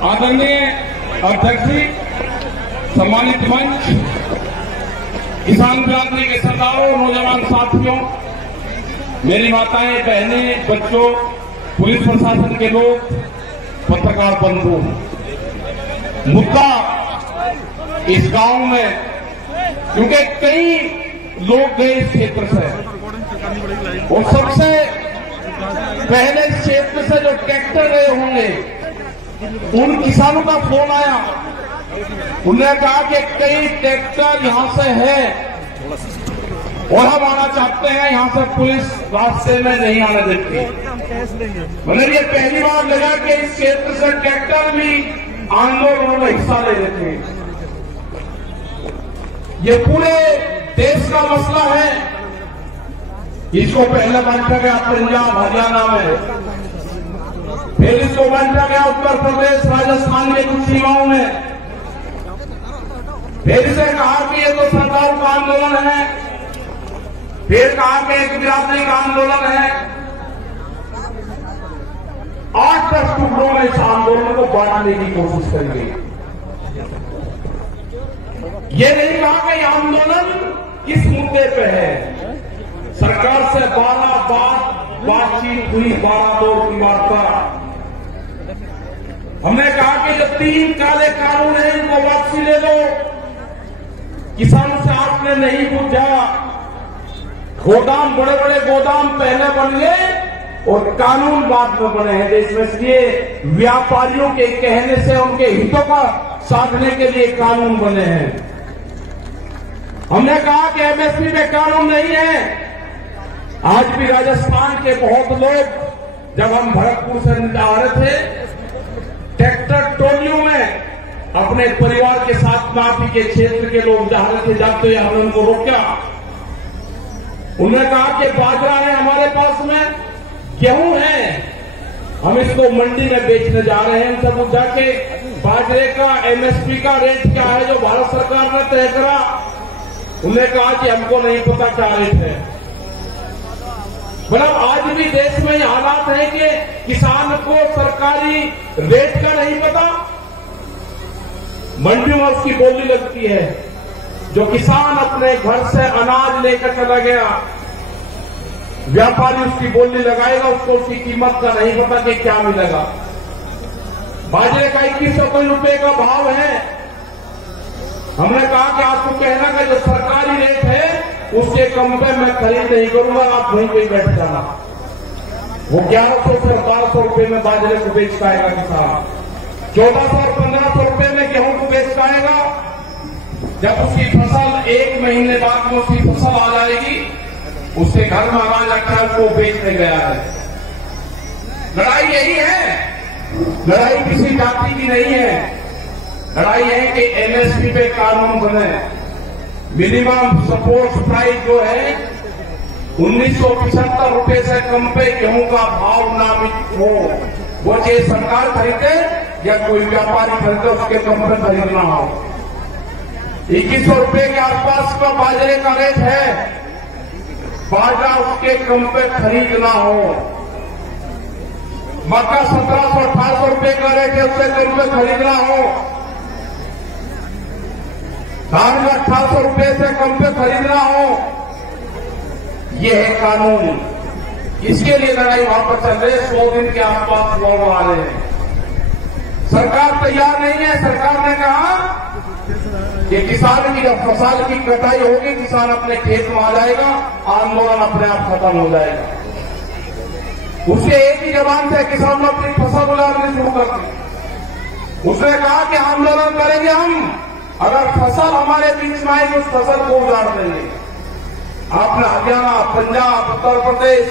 आदरणीय अध्यक्ष जी, सम्मानित मंच, किसान बिरादरी के सरदारों, नौजवान साथियों, मेरी माताएं, बहनें, बच्चों, पुलिस प्रशासन के लोग, पत्रकार बंधु, मुद्दा इस गांव में, क्योंकि कई लोग गए इस क्षेत्र से और सबसे पहले इस क्षेत्र से जो ट्रैक्टर गए होंगे उन किसानों का फोन आया। उन्होंने कहा कि कई ट्रैक्टर यहां से है और हम आना चाहते हैं, यहां से पुलिस रास्ते में नहीं आने देती। मतलब ये पहली बार लगा कि इस क्षेत्र से ट्रैक्टर भी आंदोलन में हिस्सा ले रहे थे। ये पूरे देश का मसला है। इसको पहले बांटा गया पंजाब हरियाणा में, फिर इसको बांटा गया उत्तर प्रदेश राजस्थान के कुछ सीमाओं में, फिर इसे कहा कि ये तो सरकार का आंदोलन है, फिर कहा कि एक बिरादरी का आंदोलन है। 8-10 टुकड़ों में इस आंदोलन को बांटने की कोशिश करेंगे। ये नहीं कहा कि आंदोलन किस मुद्दे पे है। सरकार से 12 बार बातचीत हुई, 12 दौर की वार्ता। हमने कहा कि जो 3 काले कानून हैं इनको वापसी ले लो। किसानों से आपने नहीं पूछा। गोदाम, बड़े बड़े गोदाम पहले बन गए और कानून बाद में बने हैं देश में, इसलिए व्यापारियों के कहने से उनके हितों का साधने के लिए कानून बने हैं। हमने कहा कि एमएसपी में कानून नहीं है। आज भी राजस्थान के बहुत लोग, जब हम भरतपुर से आ रहे थे, ट्रैक्टर ट्रॉलियों में अपने परिवार के साथ नापी के क्षेत्र के लोग जा रहे थे, जाते हुए हमने उनको रोका। उन्होंने कहा कि बाजरा है हमारे पास में, गेहूं है, हम इसको मंडी में बेचने जा रहे हैं। उनसे पूछा कि बाजरे का एमएसपी का रेट क्या है जो भारत सरकार ने तय करा। उन्होंने कहा कि हमको नहीं पता क्या रेट है। मतलब आज भी देश में ये हालात है कि किसान को सरकारी रेट का नहीं पता। मंडी में उसकी बोली लगती है। जो किसान अपने घर से अनाज लेकर चला गया, व्यापारी उसकी बोली लगाएगा, उसको उसकी कीमत का नहीं पता कि क्या मिलेगा। बाजरे का 2100 रुपए का भाव है। हमने कहा कि आपको कहना कि जो सरकारी रेट है उसके कम पे मैं खरीद नहीं करूंगा, आप वहीं पे बैठ जाना। वो 1100 से 1200 रुपए में बाजरे को बेच पाएगा किसान, 1400 और 1500 रुपए में गेहूं को बेच पाएगा। जब उसकी फसल 1 महीने बाद में उसकी फसल आ जाएगी, उसके घर में अनाज रखा है, उसको बेचने गया है। लड़ाई यही है। लड़ाई किसी जाति की नहीं है। लड़ाई है कि एमएसपी पे कानून बने। मिनिमम सपोर्ट प्राइस जो है 1975 रुपए से कम पे गेहूं का भाव नामित हो। वो चाहे सरकार खरीदे या कोई व्यापारी खरीदे, उसके कम पे खरीदना हो। 2100 रुपए के आसपास का बाजरे का रेट है। बाजरा उसके कम पे खरीदना हो। मक्का 1700-1800 रुपए का रेट है, उससे कम पे खरीदना हो। धान में 1800 रुपए से कम पे खरीदना हो। यह है कानून। इसके लिए लड़ाई वहां पर चल रही है। 100 दिन के आसपास लोग आ रहे हैं। सरकार तैयार नहीं है। सरकार ने कहा कि किसान की जब फसल की कटाई होगी, किसान अपने खेत में आ जाएगा, आंदोलन अपने आप खत्म हो जाएगा। उसके एक ही जबान से किसान ने अपनी फसल उड़ानी शुरू कर दी। उसने कहा कि आंदोलन करेंगे हम, अगर फसल हमारे बीच में आएगी उस फसल को उजाड़ देंगे। आपने हरियाणा, पंजाब, उत्तर प्रदेश,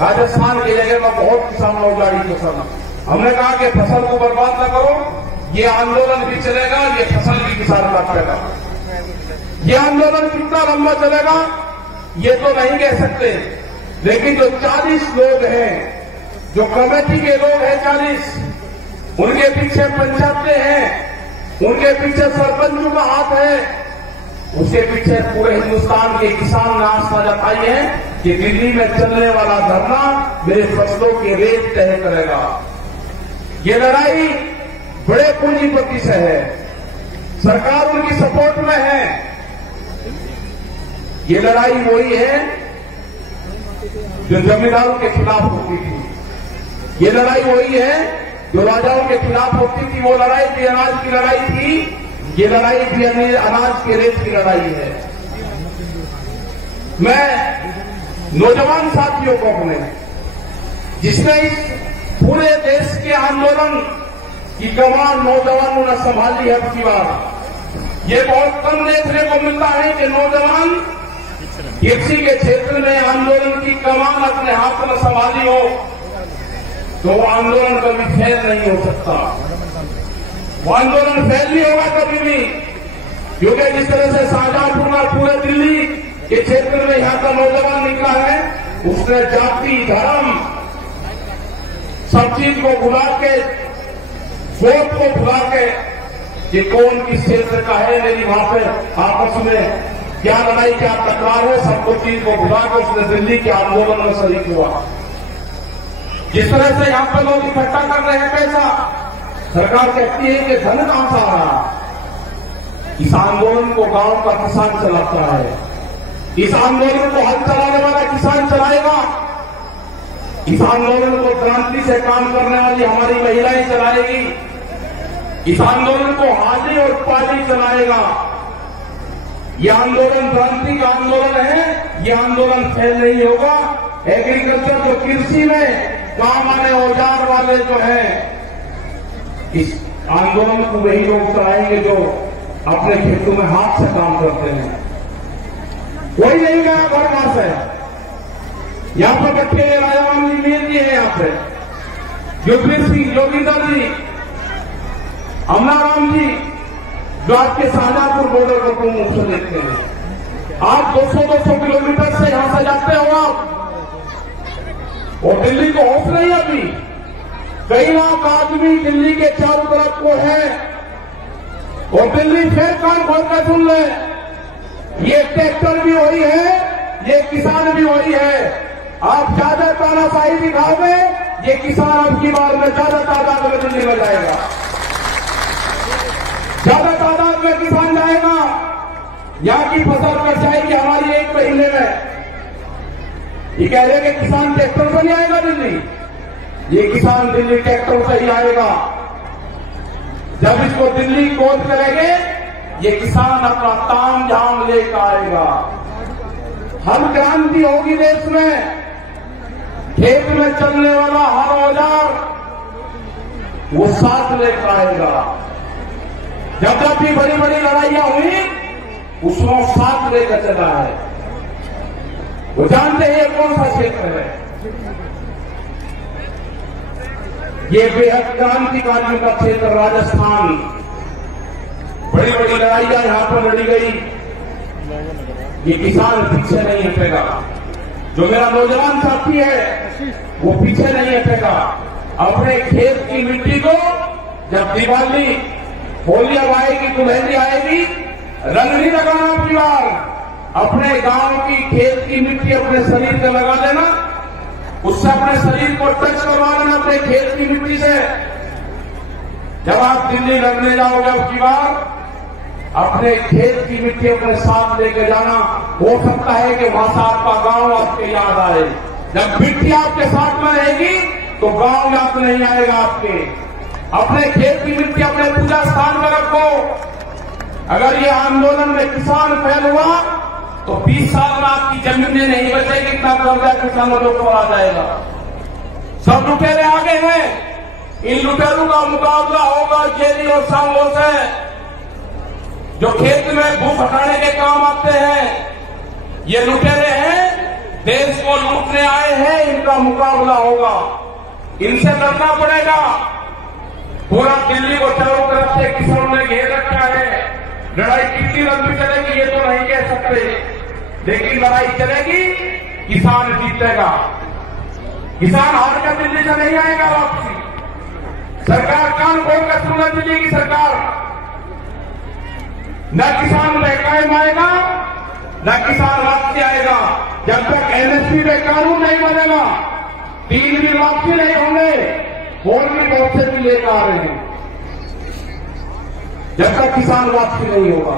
राजस्थान की जगह में बहुत किसान उजाड़ी फसल। हमने कहा कि फसल को बर्बाद न करो, ये आंदोलन भी चलेगा, ये फसल भी किसान काटेगा। ये आंदोलन कितना लंबा चलेगा ये तो नहीं कह सकते, लेकिन जो 40 लोग हैं, जो कमेटी के लोग हैं 40, उनके पीछे पंचायतें हैं, उनके पीछे सरपंचों का हाथ है, उसके पीछे पूरे हिंदुस्तान के किसान ने आस्था जताई है कि दिल्ली में चलने वाला धरना मेरे फसलों के रेट तय करेगा। ये लड़ाई बड़े पूंजीपति से है, सरकार उनकी सपोर्ट में है। ये लड़ाई वही है जो जमींदारों के खिलाफ होती थी। ये लड़ाई वही है जो राजाओं के खिलाफ होती थी। वो लड़ाई भी अनाज की लड़ाई थी, ये लड़ाई भी अनाज के रेट की लड़ाई है। मैं नौजवान साथियों को अपने, जिसने इस पूरे देश के आंदोलन की कमान नौजवानों ने संभाली है, अब की बार ये बहुत कम देखने को मिलता है कि नौजवान किसी के क्षेत्र में आंदोलन की कमान अपने हाथ में संभाली हो तो वो आंदोलन कभी फेल नहीं हो सकता। वो आंदोलन फेल नहीं होगा कभी भी, क्योंकि जिस तरह से शाहजहांपुर का पूरे दिल्ली के क्षेत्र में यहां का नौजवान निकला है, उसने जाति धर्म सब चीज को भुला के, वोट को भुला के, कि कौन किस क्षेत्र का है, मेरी वहां पे आपस में क्या लड़ाई क्या तकरार है, सबको चीज को भुला के उसने दिल्ली के आंदोलन में शरीक हुआ। जिस तरह से यहां पर लोग इकट्ठा कर रहे हैं पैसा, सरकार कहती है कि धन कहां से आ रहा। इस आंदोलन को गांव का किसान चलाता है, इस आंदोलन को हल चलाने वाला किसान चलाएगा, इस आंदोलन को क्रांति से काम करने वाली हमारी महिलाएं चलाएगी, इस आंदोलन को हाजी और पाजी चलाएगा। ये आंदोलन क्रांति का आंदोलन है, ये आंदोलन फेल नहीं होगा। एग्रीकल्चर जो कृषि में काम आने औजार वाले जो है, इस आंदोलन को वही लोग चलाएंगे जो अपने खेतों में हाथ से काम करते हैं। कोई नहीं गया घर वहां से। यहां पर बैठे राजाराम जी मीर जी है, यहाँ पे युगवीर सिंह जोगिंदर जी, अमनाराम जी, जो आपके शाहजहांपुर बॉर्डर को मुख से देखते हैं। आप 200-200 किलोमीटर से यहां से जाते हो आप, और दिल्ली को होश नहीं अभी। कई लाख आदमी दिल्ली के चारों तरफ को है, और दिल्ली फिर कान खोल कर सुन ले, ये ट्रैक्टर भी वही है, ये किसान भी वही है। आप ज्यादा तानाशाही दिखाओगे, ये किसान अब की बार में ज्यादा तादाद में दिल्ली में जाएगा, ज्यादा तादाद में किसान जाएगा। यहां की फसल कट जाएगी हमारी 1 महीने में। ये कह रहे कि किसान ट्रैक्टर से नहीं आएगा दिल्ली, ये किसान दिल्ली ट्रैक्टर से ही आएगा। जब इसको दिल्ली कोच करेंगे, ये किसान अपना ताम झाम लेकर आएगा। हर क्रांति होगी देश में। खेत में चलने वाला हर औजार वो साथ लेकर आएगा। जब जब भी बड़ी बड़ी लड़ाइयां हुई, उसमें साथ लेकर चला है। वो जानते हैं ये कौन सा क्षेत्र है। ये बेहद क्रांतिकारियों का क्षेत्र राजस्थान। बड़ी बड़ी लड़ाइयां यहां पर लड़ी गई, ये किसान पीछे नहीं हटेगा। जो मेरा नौजवान साथी है वो पीछे नहीं हटेगा। अपने खेत की मिट्टी को जब दिवाली होली अब आएगी, दुल्हनी आएगी, रंग नहीं लगाना अपनी बार। अपने गांव की खेत की मिट्टी अपने शरीर पे लगा देना, उससे अपने शरीर को टच करवा लेना अपने खेत की मिट्टी से। जब आप दिल्ली लड़ने जाओगे अब की बार, अपने खेत की मिट्टी अपने साथ लेके जाना। हो सकता है कि वहां से आपका गांव आपके याद आए। जब मिट्टी आपके साथ में रहेगी तो गांव याद नहीं आएगा आपके। अपने खेत की मिट्टी अपने पूजा स्थान में रखो। अगर ये आंदोलन में किसान फेल हुआ तो 20 साल में आपकी जमीनें नहीं बचेगी, इतना कर्जा किसानों को आ जाएगा। सब लुटेरे आगे हैं, इन लुटेरों का मुकाबला होगा जेली और सांगों से, जो खेत में भूख हटाने के काम आते हैं। ये लुटेरे हैं, देश को लूटने आए हैं, इनका मुकाबला होगा, इनसे लड़ना पड़ेगा। पूरा दिल्ली को चारों तरफ से किसानों ने घेर रखा है। लड़ाई कितनी लंबी चलेगी ये तो नहीं कह सकते, लेकिन लड़ाई चलेगी, किसान जीतेगा। किसान हार कर दिल्ली से नहीं आएगा वापसी। सरकार कान खोल कर सुनना, दिल्ली की सरकार न किसान महकाम आएगा, न किसान वापसी आएगा। जब तक एनएसपी में कानून नहीं बनेगा, 3 दिन वापसी नहीं होंगे, और भी बहुत से भी लेकर आ रहे हैं। जब तक किसान वापसी नहीं होगा,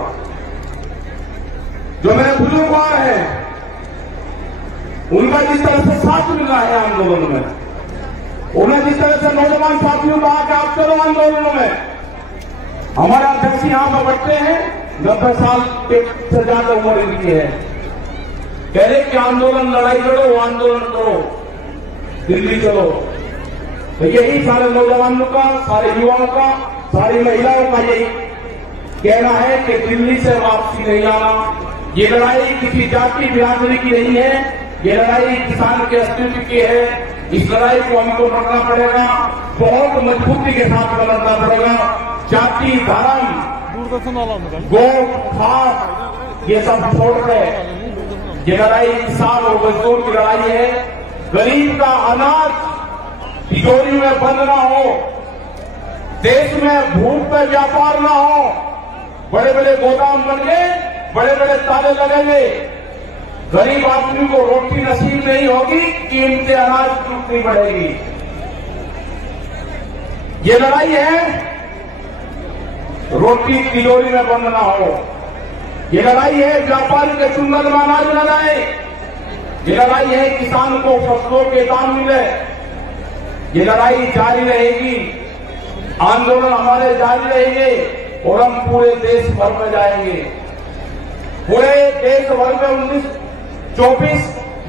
जो मेरे बुजुर्ग हैं उनका जिस तरह से साथ मिल रहा है आंदोलन में, उन्हें जिस तरह से नौजवान साथियों कहा कि आप चलो आंदोलनों में, हमारा अध्यक्ष यहां पर बैठते हैं 90 साल से ज्यादा उम्र इनकी है, कह रहे कि आंदोलन लड़ाई लड़ो, आंदोलन करो, दिल्ली चलो। तो यही सारे नौजवानों का, सारे युवाओं का, सारी महिलाओं का यही कहना है कि दिल्ली से वापसी नहीं आना। ये लड़ाई किसी जाति बिरादरी की नहीं है, ये लड़ाई किसान के अस्तित्व की है। इस लड़ाई को हमको लड़ना पड़ेगा, बहुत मजबूती के साथ लड़ना पड़ेगा। जाति, धर्म, गोद, खाद ये सब छोड़कर ये लड़ाई किसान और मजदूर की लड़ाई है। गरीब का अनाज तिजोरी में बंद ना हो, देश में भूख पे व्यापार ना हो, बड़े बड़े गोदाम बन गए, बड़े बड़े ताले लगेंगे, गरीब आदमी को रोटी नसीब नहीं होगी, कीमतें अनाज की उतनी बढ़ेगी। ये लड़ाई है रोटी तिजोरी में बंद ना हो, ये लड़ाई है व्यापारी के चुंगल में अनाज न जाए, ये लड़ाई है किसान को फसलों के दाम मिले। ये लड़ाई जारी रहेगी, आंदोलन हमारे जारी रहेंगे और हम पूरे देश भर में जाएंगे। पूरे देश भर में 24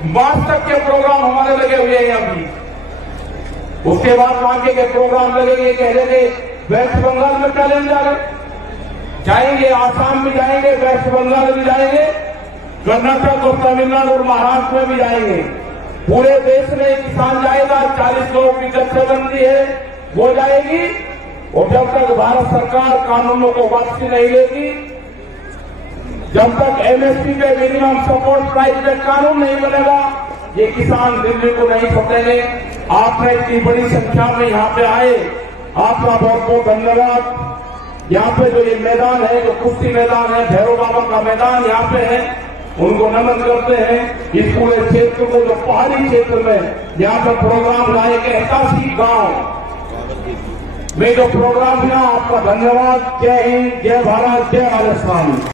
मार्च तक के प्रोग्राम हमारे लगे हुए हैं अभी। उसके बाद आगे के प्रोग्राम लगेंगे, कह रहे वेस्ट बंगाल में चैलेंजर जाएंगे, आसाम में जाएंगे, वेस्ट बंगाल में जाएंगे, कर्नाटक और तमिलनाडु और महाराष्ट्र में भी जाएंगे। पूरे देश में किसान जाएगा। 40 लोगों की जत्थेबंदी है वो जाएगी, और जब तक भारत सरकार कानूनों को वापसी नहीं लेगी, जब तक एमएसपी पे मिनिमम सपोर्ट प्राइस पे कानून नहीं बनेगा, ये किसान दिल्ली को नहीं छोड़ेंगे। आपने इतनी बड़ी संख्या में यहाँ पे आए, आपका बहुत बहुत धन्यवाद। यहाँ पे जो ये मैदान है, जो कुश्ती मैदान है, भैरव बाबा का मैदान यहाँ पे है, उनको नमन करते हैं। इस पूरे क्षेत्र को, जो पहाड़ी क्षेत्र में यहाँ पर प्रोग्राम लाए के 81 गांव में जो प्रोग्राम किया, आपका धन्यवाद। जय हिंद, जय भारत, जय राजस्थान।